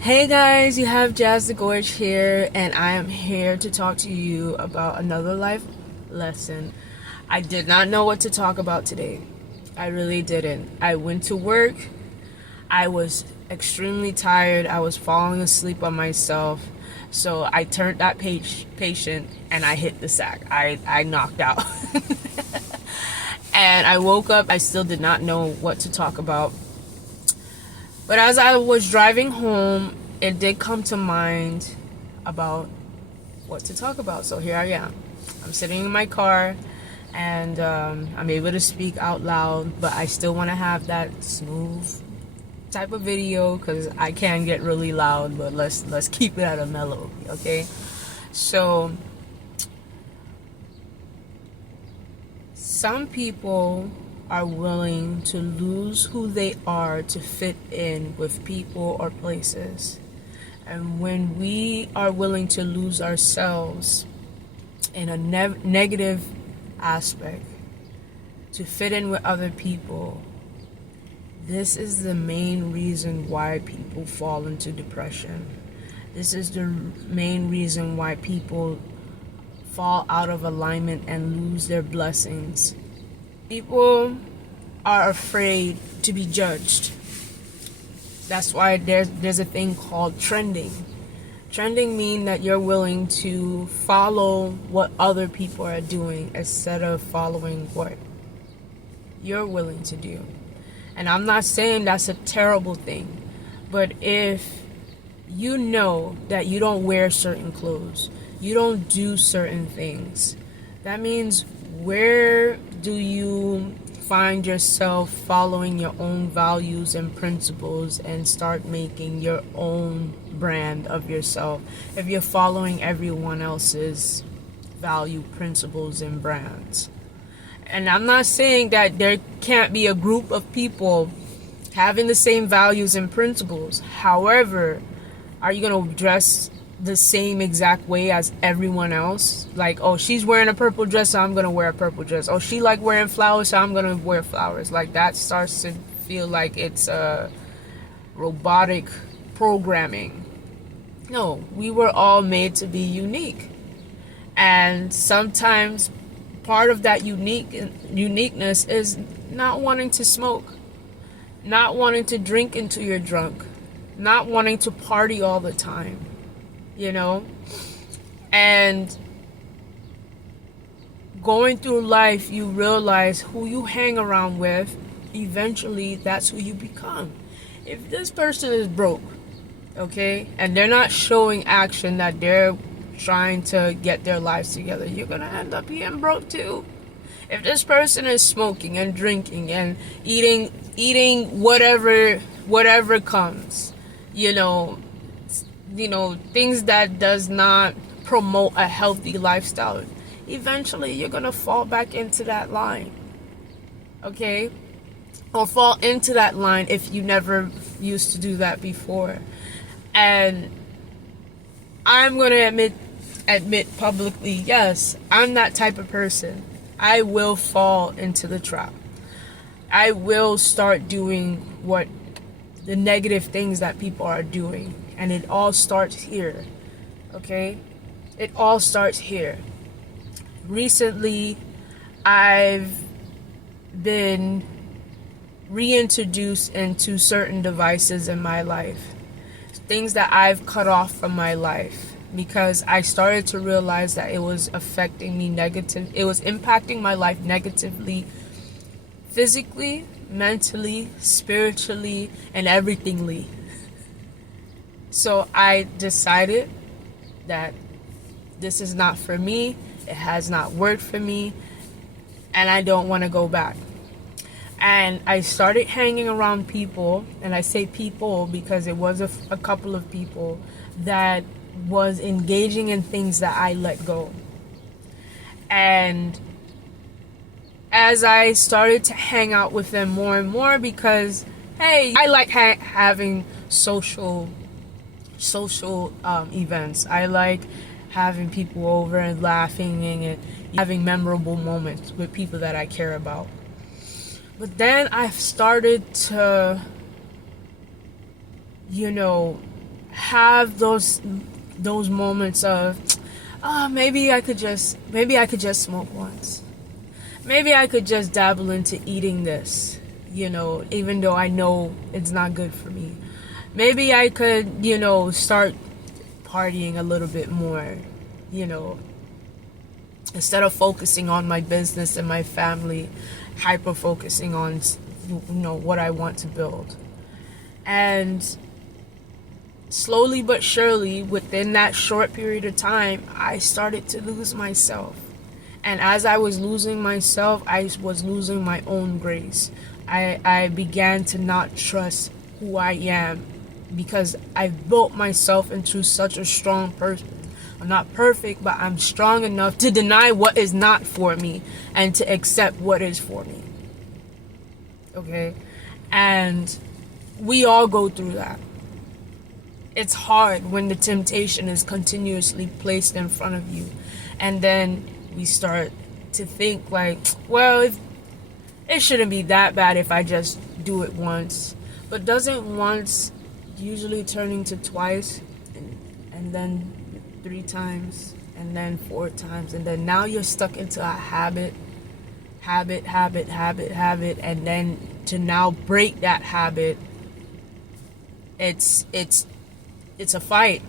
Hey guys, you have Jazz the Gorge here, and I am here to talk to you about another life lesson. I did not know what to talk about today. I really didn't. I went to work, I was extremely tired, I was falling asleep on myself, so I turned that patient and I hit the sack. I knocked out. And I woke up, I still did not know what to talk about. But as I was driving home, it did come to mind about what to talk about. So here I am. I'm sitting in my car and I'm able to speak out loud, but I still want to have that smooth type of video because I can get really loud, but let's keep it at a mellow, okay? So some people are willing to lose who they are to fit in with people or places. And when we are willing to lose ourselves in a negative aspect to fit in with other people, this is the main reason why people fall into depression. This is the main reason why people fall out of alignment and lose their blessings. People are afraid to be judged. That's why there's a thing called trending. Trending means that you're willing to follow what other people are doing instead of following what you're willing to do. And I'm not saying that's a terrible thing, but if you know that you don't wear certain clothes, you don't do certain things, that means where do you find yourself following your own values and principles and start making your own brand of yourself if you're following everyone else's value, principles, and brands? And I'm not saying that there can't be a group of people having the same values and principles. However, are you going to dress the same exact way as everyone else? Like, oh, she's wearing a purple dress, so I'm going to wear a purple dress. Oh, she like wearing flowers, so I'm going to wear flowers. Like, that starts to feel like it's robotic programming. No, we were all made to be unique. And sometimes part of that uniqueness is not wanting to smoke, not wanting to drink until you're drunk, not wanting to party all the time, you know? And going through life, you realize who you hang around with, eventually that's who you become. If this person is broke, okay, and they're not showing action that they're trying to get their lives together, you're gonna end up being broke too. If this person is smoking and drinking and eating whatever comes, you know, things that does not promote a healthy lifestyle, eventually you're gonna fall back into that line, okay? Or fall into that line if you never used to do that before. And I'm gonna admit publicly, yes, I'm that type of person. I will fall into the trap. I will start doing what the negative things that people are doing. And it all starts here. Okay? It all starts here. Recently, I've been reintroduced into certain devices in my life. Things that I've cut off from my life because I started to realize that it was affecting me negative. It was impacting my life negatively, physically, mentally, spiritually, and everythingly. So I decided that this is not for me. It has not worked for me, and I don't want to go back. And I started hanging around people, and I say people because it was a couple of people that was engaging in things that I let go. And as I started to hang out with them more and more, because hey, I like having social events. I like having people over and laughing and having memorable moments with people that I care about. But then I've started to, have those moments of, maybe I could just smoke once. Maybe I could just dabble into eating this, even though I know it's not good for me. Maybe I could, start partying a little bit more, instead of focusing on my business and my family, hyper focusing on, what I want to build. And slowly but surely, within that short period of time, I started to lose myself. And as I was losing myself, I was losing my own grace. I began to not trust who I am, because I've built myself into such a strong person. I'm not perfect, but I'm strong enough to deny what is not for me and to accept what is for me. Okay? And we all go through that. It's hard when the temptation is continuously placed in front of you. And then we start to think like, well, it shouldn't be that bad if I just do it once. But doesn't once usually turn into twice, and then 3 times, and then 4 times, and then now you're stuck into a habit, and then to now break that habit, it's a fight.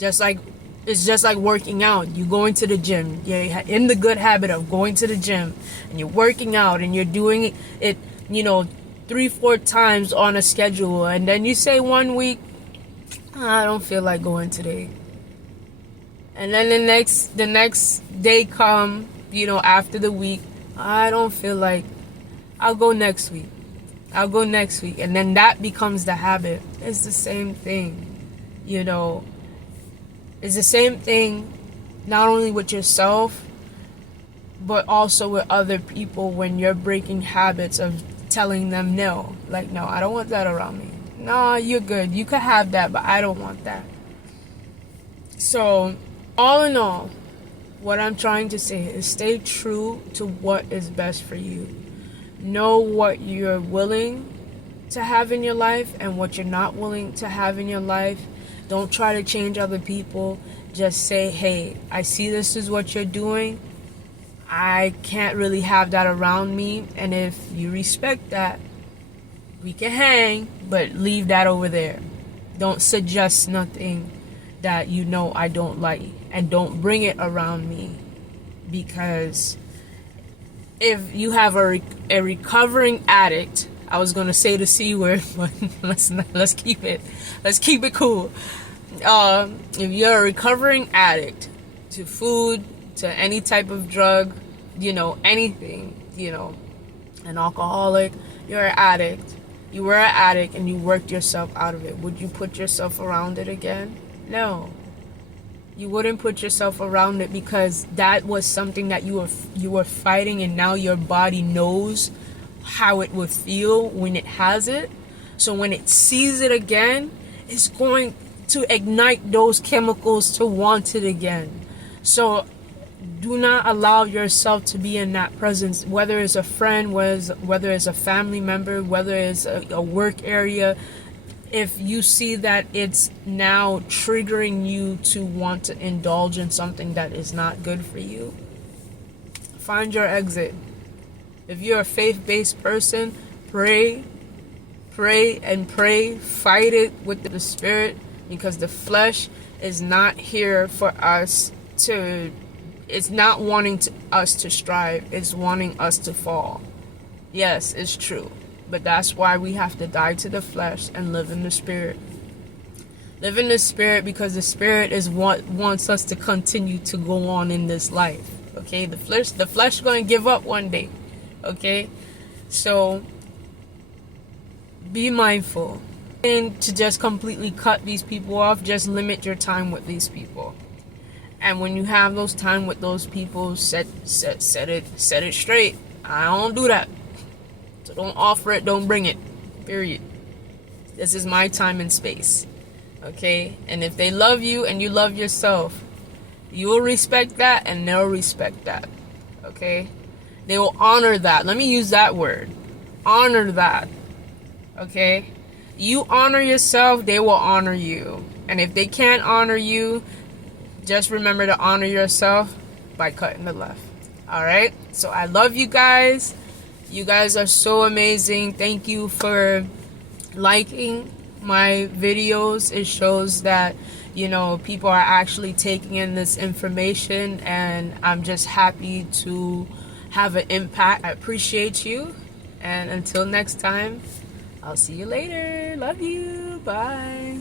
It's just like working out. You go into the gym. You're in the good habit of going to the gym, and you're working out, and you're doing it 3-4 times on a schedule, and then you say one week, I don't feel like going today. And then the next day come, after the week, I don't feel like, I'll go next week. And then that becomes the habit. It's the same thing, It's the same thing, not only with yourself, but also with other people when you're breaking habits of telling them no. Like, no, I don't want that around me. No, you're good. You could have that, but I don't want that. So, all in all, what I'm trying to say is stay true to what is best for you. Know what you're willing to have in your life and what you're not willing to have in your life. Don't try to change other people. Just say, hey, I see this is what you're doing. I can't really have that around me. And if you respect that, we can hang, but leave that over there. Don't suggest nothing that I don't like, and don't bring it around me, because if you have a recovering addict, I was gonna say the C word, but let's keep it cool. If you're a recovering addict to food, to any type of drug, anything, an alcoholic, you're an addict. You were an addict and you worked yourself out of it. Would you put yourself around it again? No. You wouldn't put yourself around it, because that was something that you were fighting, and now your body knows how it would feel when it has it. So when it sees it again, it's going to ignite those chemicals to want it again. So do not allow yourself to be in that presence, whether it's a friend, whether it's a family member, whether it's a work area. If you see that it's now triggering you to want to indulge in something that is not good for you, find your exit. If you're a faith-based person, pray, fight it with the Spirit, because the flesh is not here for us to, it's not wanting us to strive, it's wanting us to fall. Yes, it's true. But that's why we have to die to the flesh and live in the Spirit. Live in the Spirit, because the Spirit is what wants us to continue to go on in this life. Okay, the flesh is going to give up one day. Okay, so be mindful. And to just completely cut these people off, just limit your time with these people. And when you have those time with those people, set it straight. I don't do that. So don't offer it, don't bring it. Period. This is my time and space. Okay? And if they love you and you love yourself, you will respect that and they'll respect that. Okay? They will honor that. Let me use that word. Honor that. Okay? You honor yourself, they will honor you. And if they can't honor you, just remember to honor yourself by cutting the left. All right? So I love you guys. You guys are so amazing. Thank you for liking my videos. It shows that, you know, people are actually taking in this information, and I'm just happy to have an impact. I appreciate you. And until next time, I'll see you later. Love you. Bye.